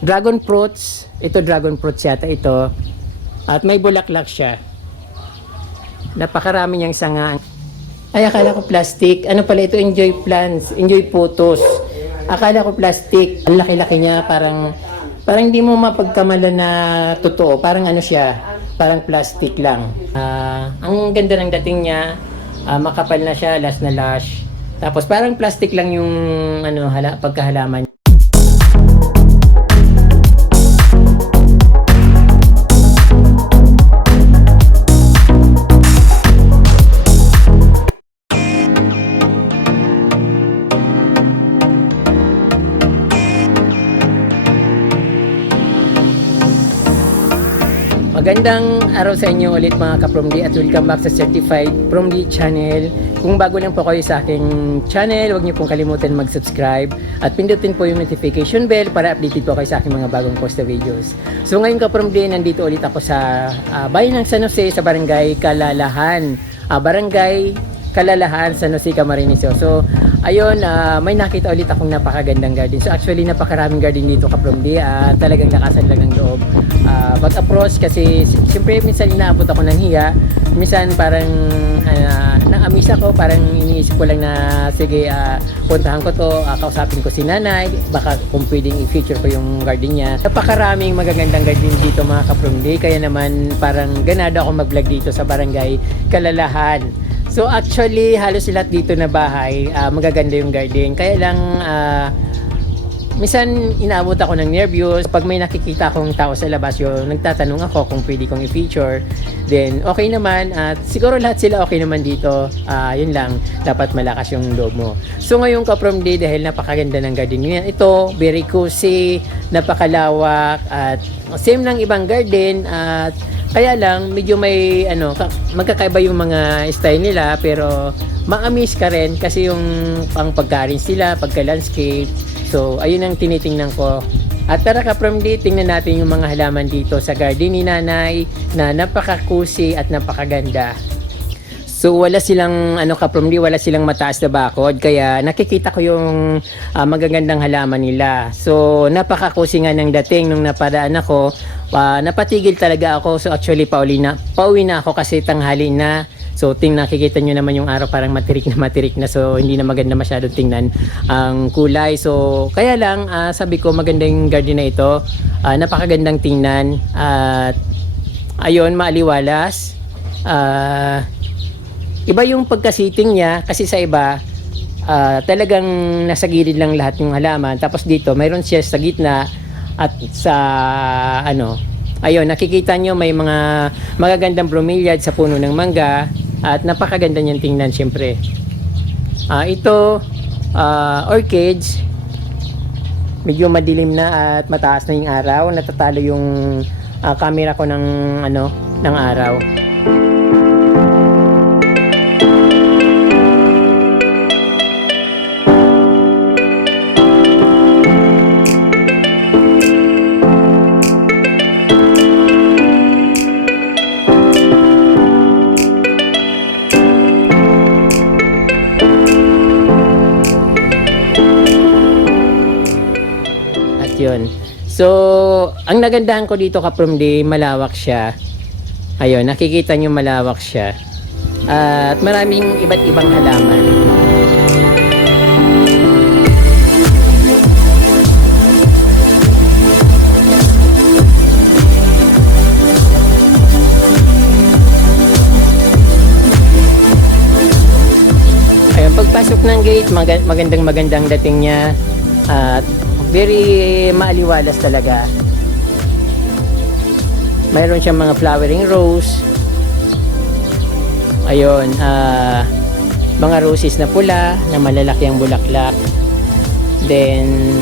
Dragon fruits. Ito dragon fruits yata ito. At may bulaklak siya. Napakarami niyang sanga. Ay, akala ko plastic. Ano pala ito? Enjoy plants. Enjoy photos. Akala ko plastic. Ang laki-laki niya. Parang hindi mo mapagkamalan na totoo. Parang ano siya. Parang plastic lang. Ang ganda ng dating niya. Makapal na siya. Lash na lash. Tapos parang plastic lang yung pagkahalaman. Magandang araw sa inyo ulit mga ka-Promdi at welcome back sa Certified Promdi Channel. Kung bago lang po kayo sa aking channel, huwag niyo pong kalimutan mag-subscribe at pindutin po yung notification bell para updated po kayo sa aking mga bagong post na videos. So ngayon ka-Promdi, nandito ulit ako sa bayan ng San Jose sa Barangay Kalalahan. Barangay Kalalahan, San Jose, Camarines. So ayun, may nakita ulit akong napakagandang garden. So actually napakaraming garden dito ka-Promdi. Talagang lakasan lang ng loob. Mag-approach kasi siyempre minsan inaabot ako ng hiya. Minsan parang na-amaze ako, parang iniisip ko lang na sige, puntahan ko to, kausapin ko si nanay, baka kung pwedeng i-feature ko yung garden niya. Napakaraming magagandang garden dito mga ka-Promdi, kaya naman parang ganado ako mag-vlog dito sa Barangay Kalalahan. So actually halos lahat dito na bahay, magaganda yung garden, kaya lang minsan inaabot ako ng nervyos pag may nakikita akong tao sa labas, yung nagtatanong ako kung pwede kong i-feature, then okay naman at siguro lahat sila okay naman dito. Yun lang, dapat malakas yung loob mo. So ngayon ka-Promdi, dahil napakaganda ng garden niya, ito very cozy, napakalawak at same ng ibang garden, at kaya lang medyo may magkakaiba yung mga style nila, pero ma-amaze ka rin kasi yung pang pagkarin sila, pagka-landscape. So ayun ang tinitingnan ko. At tara ka-Promdi, tingnan natin yung mga halaman dito sa garden ni nanay na napaka-cozy at napakaganda. So wala silang ka-Promdi, wala silang mataas na bakod, kaya nakikita ko yung magagandang halaman nila. So napaka-cozy nga ng dating nung napadaan ako. Napatigil talaga ako. So actually pauwi na ako kasi tanghali na. So nakikita nyo naman yung araw, parang matirik na, so hindi na maganda masyadong tingnan ang kulay. So kaya lang sabi ko maganda yung garden na ito, napakagandang tingnan at ayun, maaliwalas. Iba yung pagka-sitting niya kasi sa iba talagang nasa gilid lang lahat yung halaman, tapos dito mayroon siya sa gitna at sa ayun, nakikita nyo may mga magagandang bromeliad sa puno ng mangga at napakaganda niyang tingnan syempre. Ito orchids, medyo madilim na at mataas na yung araw, natatalo yung camera ko ng araw. Yun. So, ang nagandahan ko dito ka-Promdi, malawak siya. Ayun, nakikita nyo malawak siya. At maraming iba't ibang halaman. Ayun, pagpasok ng gate, magandang dating niya. At very maaliwalas talaga. Mayroon siyang mga flowering rose. Ayun, mga roses na pula na malalaki ang bulaklak. Then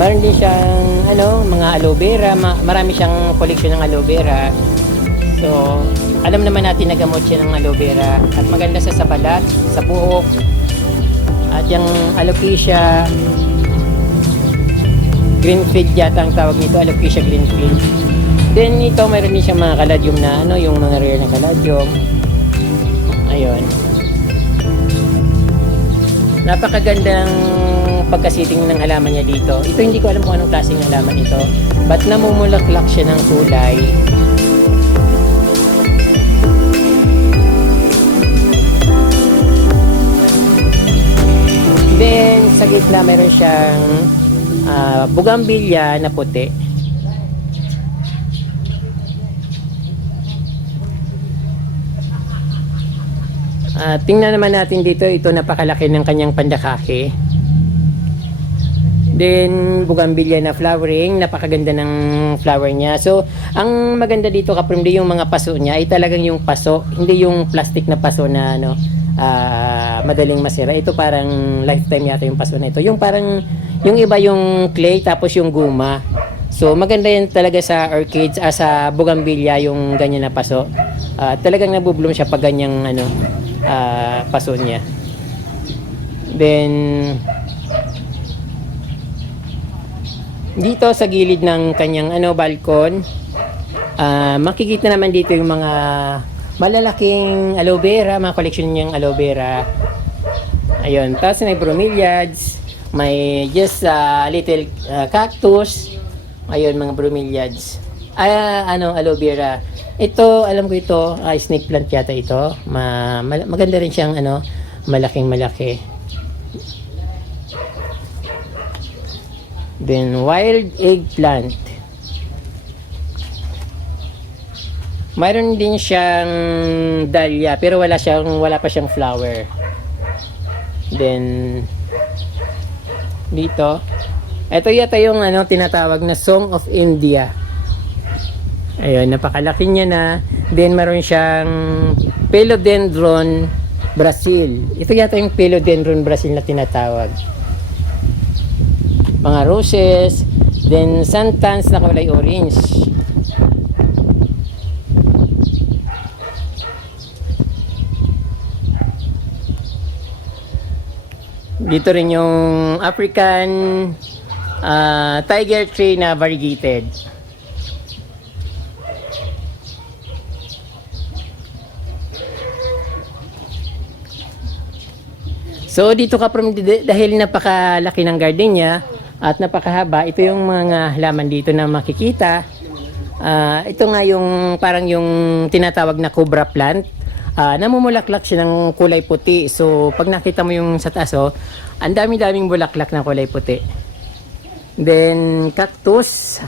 mayroon din siyang mga aloe vera, marami siyang collection ng aloe vera. So alam naman natin na gamot siya ng aloe vera at maganda sa balat, sa buhok. At yung alopecia greenfield yata ang tawag nito, alopecia greenfield. Then ito mayroon din siyang mga caladium na yung mga rare na caladium. Ayun, napakagandang pagkasiting ng halaman niya dito. Ito hindi ko alam kung anong klaseng halaman ito. But namumulaklak siya ng kulay. Then, sa gitna meron siyang bougainvillea na puti. Tingnan naman natin dito, ito napakalaki ng kanyang pandakake. Then, bougainvillea na flowering, napakaganda ng flower niya. So, ang maganda dito kaprimdi yung mga paso niya ay talagang yung paso, hindi yung plastic na paso na ano, madaling masira. Ito parang lifetime yata yung paso na ito. Yung parang, yung iba yung clay tapos yung guma. So, maganda yan talaga sa orchids, sa bougainvillea yung ganyan na paso. Talagang nabubloom siya pag ganyang ano, paso niya. Then dito sa gilid ng kanyang ano balkon, makikita naman dito yung mga malalaking aloe vera, mga collection niyang aloe vera. Ayun, tapos may bromeliads, may just little cactus. Ayun, mga bromeliads. Aloe vera. Ito, alam ko ito, snake plant yata ito. Maganda rin siyang ano, malaking malaki. Then wild eggplant. Mayroon din siyang dahlia pero wala pa siyang flower. Then dito, ito yata yung ano tinatawag na Song of India. Ayun, napakalaki niya na. Then meron siyang Philodendron Brazil. Ito yata yung Philodendron Brazil na tinatawag. Mga roses, then santans na kulay orange. Dito rin yung African tiger tree na variegated. So dito ka dahil napakalaki ng garden niya at napakahaba, ito yung mga halaman dito na makikita. Ito nga yung parang yung tinatawag na cobra plant. Namumulaklak siya ng kulay puti. So pag nakita mo yung sa taas, ang dami-daming bulaklak na kulay puti. Then cactus.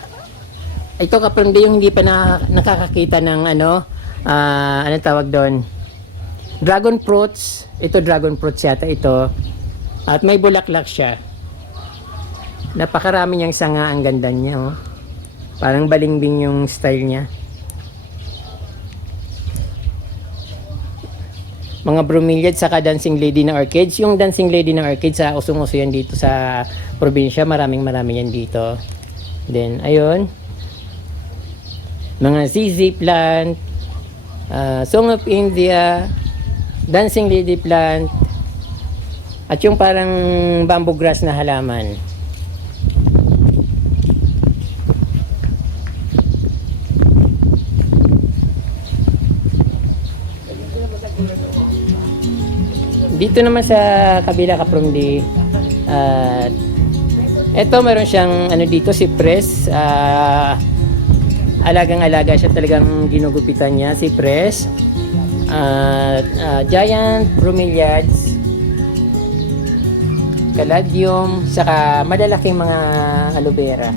Ito kapag yung hindi pa nakakakita ng ano tawag doon? Dragon fruits. Ito dragon fruits yata ito. At may bulaklak siya. Napakarami niyang sanga, ang ganda niya. Parang balingbing yung style niya. Mga bromeliads saka dancing lady na orchids. Yung dancing lady na orchids, usong-uso yan dito sa probinsya. Marami yan dito. Then, ayun. Mga ZZ plant. Song of India. Dancing lady plant. At yung parang bamboo grass na halaman. Dito naman sa kabila kapromdi, eto meron siyang ano dito, cypress. Alagang-alaga siya, talagang ginugupitan niya, cypress. Giant bromeliads, caladium, saka malalaking mga aloe vera.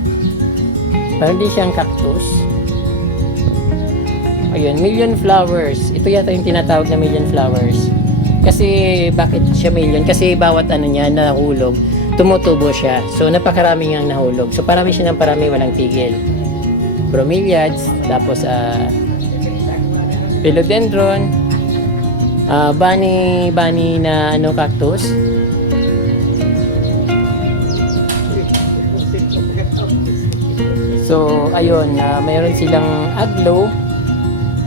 Meron din siyang cactus. Ayun, million flowers. Ito yata yung tinatawag na million flowers. Kasi bakit siya million? Kasi bawat ano niya nahulog, tumutubo siya. So napakarami ngang nahulog. So parami siya ng parami, walang tigil. Bromeliads, tapos philodendron, bunny na ano cactus. So ayun, mayroon silang agloe,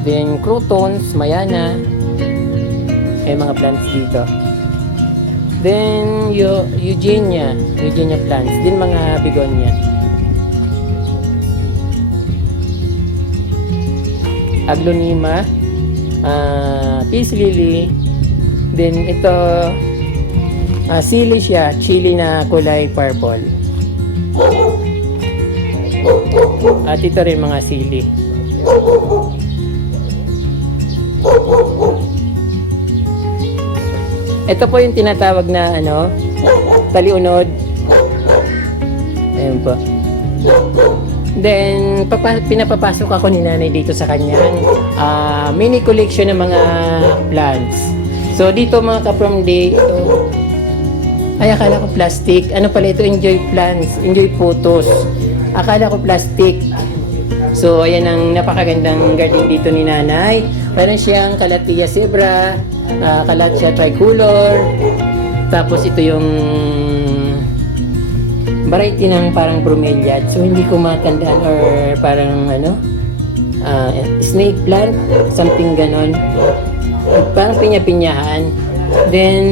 then crotons, mayana. May mga plants dito. Then Eugenia plants, din mga begonia. Aglonema, peace lily. Then ito Sili siya, chili na kulay purple. At ito rin mga sili. Ito po yung tinatawag na taliunod. Ayan po. Then, pinapapasok ako ni nanay dito sa kanyang mini collection ng mga plants. So, dito mga ka-from-day, ito, ay akala ko plastic. Ano pala ito? Enjoy plants, enjoy photos. Akala ko plastic. So, ayan ang napakagandang garden dito ni nanay. Meron siyang Calathea zebra, Calathea tricolor. Tapos ito yung variety ng parang bromeliad. So, hindi ko matandaan or parang snake plant, something ganon. Parang pinya-pinyahan. Then,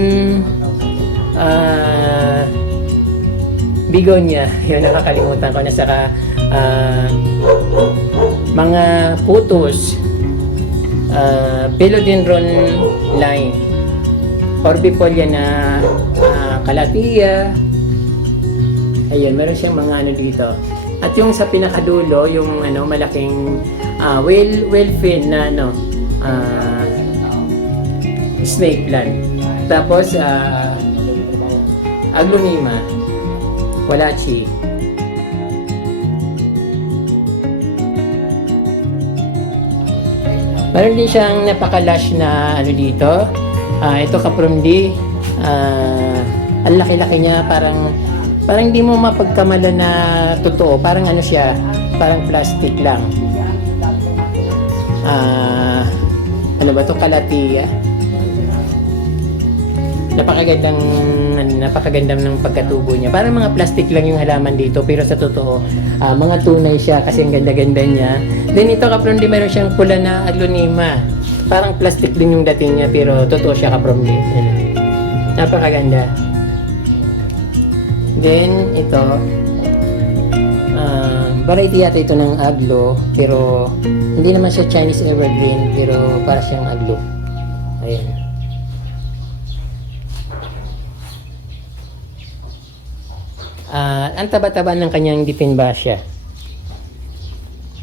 bigonia. Yun, nakakalimutan ko na. Saka, mga putos. Philodendron line. Orbifolia na Calathea. Ayun, meron siyang mga dito. At yung sa pinakadulo, yung malaking well fin na snake plant. Tapos Aglonema, Walachi. Meron din siyang napaka-lush na dito. Ito ka-from-day. Ang laki-laki niya, parang hindi mo mapagkamalan na totoo. Parang siya, parang plastic lang. Ano ba to? Calathea. Napakagandang ng pagkatubo niya. Parang mga plastic lang yung halaman dito, pero sa totoo, mga tunay siya kasi ang ganda-ganda niya. Then ito ka-from-day, meron siyang pula na Aglonema. Parang plastic din yung dating niya, pero totoo siya ka-from-day. Napakaganda. Then, ito, variety yata ito ng aglo, pero hindi naman siya Chinese evergreen, pero para siyang aglo. Ayan. Ang taba-taba ng kanyang dipinbasia.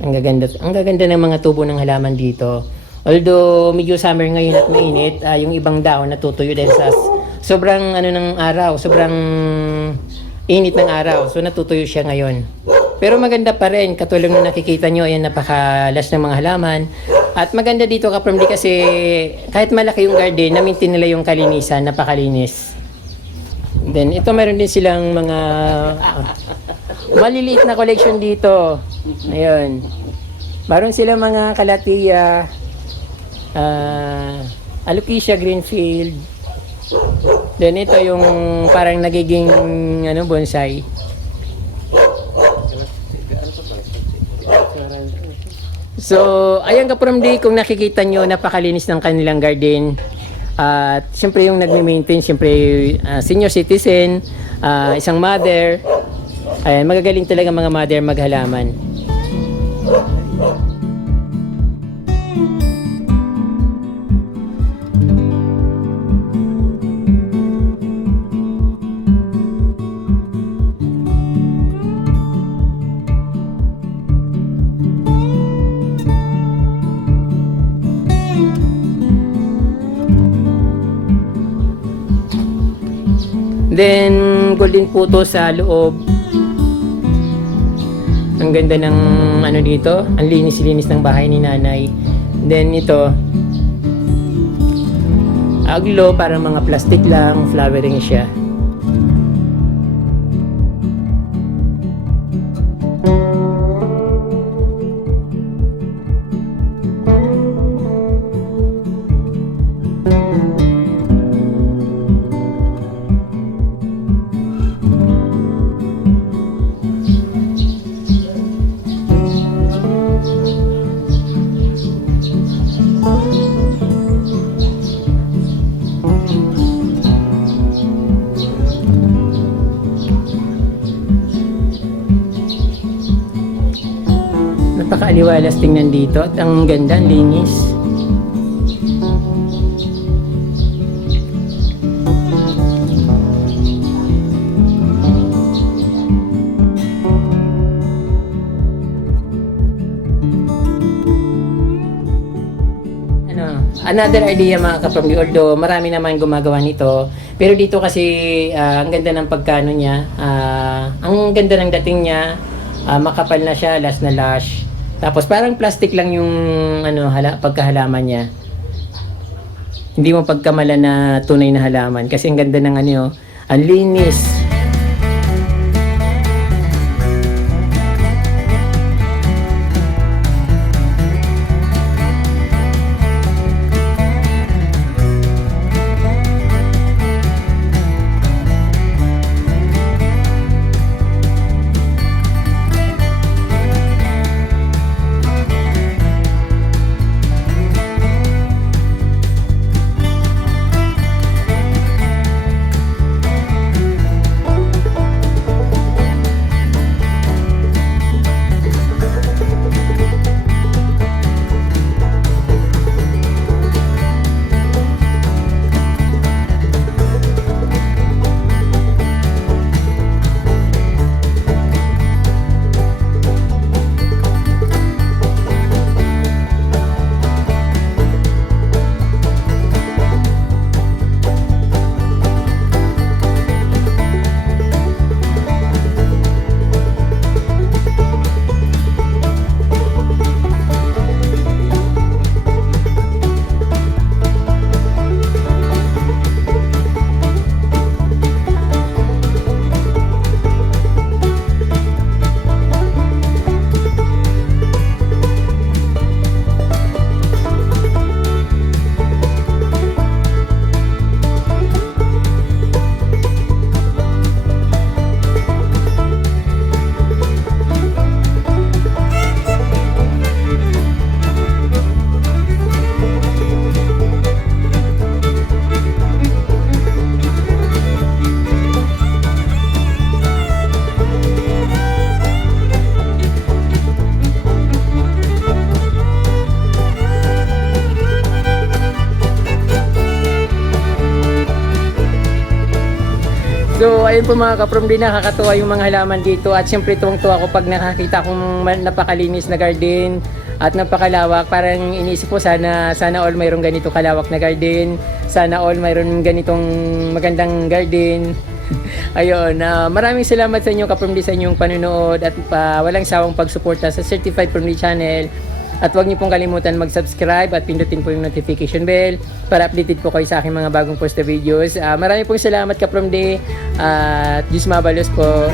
Ang gaganda ng mga tubo ng halaman dito. Although medyo summer ngayon at mainit, yung ibang daon natutuyo dahil sa sobrang ng araw, sobrang init ng araw. So natutuyo siya ngayon. Pero maganda pa rin, katulad ng nakikita nyo, ayan, napakalas ng mga halaman. At maganda dito ka-from-day kasi kahit malaki yung garden, na-maintain nila yung kalinisan, napakalinis. Then ito meron din silang mga maliliit na collection dito. Ayun. Meron silang mga Calathea, Alocasia Greenfield. Then ito yung parang nagiging bonsai. So, ayan ka-from-day, kung nakikita nyo, napakalinis ng kanilang garden. At siyempre yung nagme-maintain, siyempre senior citizen, isang mother. Ayan, magagaling talaga mga mother maghalaman. Then, golden puto sa loob. Ang ganda ng dito. Ang linis-linis ng bahay ni nanay. Then, ito. Aglo, parang mga plastic lang. Flowering siya. Napakaaliwalas tingnan dito at ang ganda, ang linis. another idea mga ka-from D, although marami naman gumagawa nito, pero dito kasi ang ganda ng pagkano niya, ang ganda ng dating niya, makapal na siya, last na lash. Tapos parang plastic lang yung pagkahalaman niya. Hindi mo pagkamala na tunay na halaman kasi ang ganda ng ang linis. So ayun po mga ka-from D, nakakatuwa yung mga halaman dito at syempre tuwang-tuwa ako pag nakakita kong napakalinis na garden at napakalawak. Parang iniisip ko sana all mayroong ganito kalawak na garden, sana all mayroon ganitong magandang garden. Ayun, maraming salamat sa inyo ka-from D sa inyong panunood at walang sawang pagsuporta sa Certified From D channel. At huwag niyo pong kalimutan mag-subscribe at pindutin po yung notification bell para updated po kayo sa aking mga bagong post na videos. Maraming pong salamat ka-from D at Diyos mabalos po.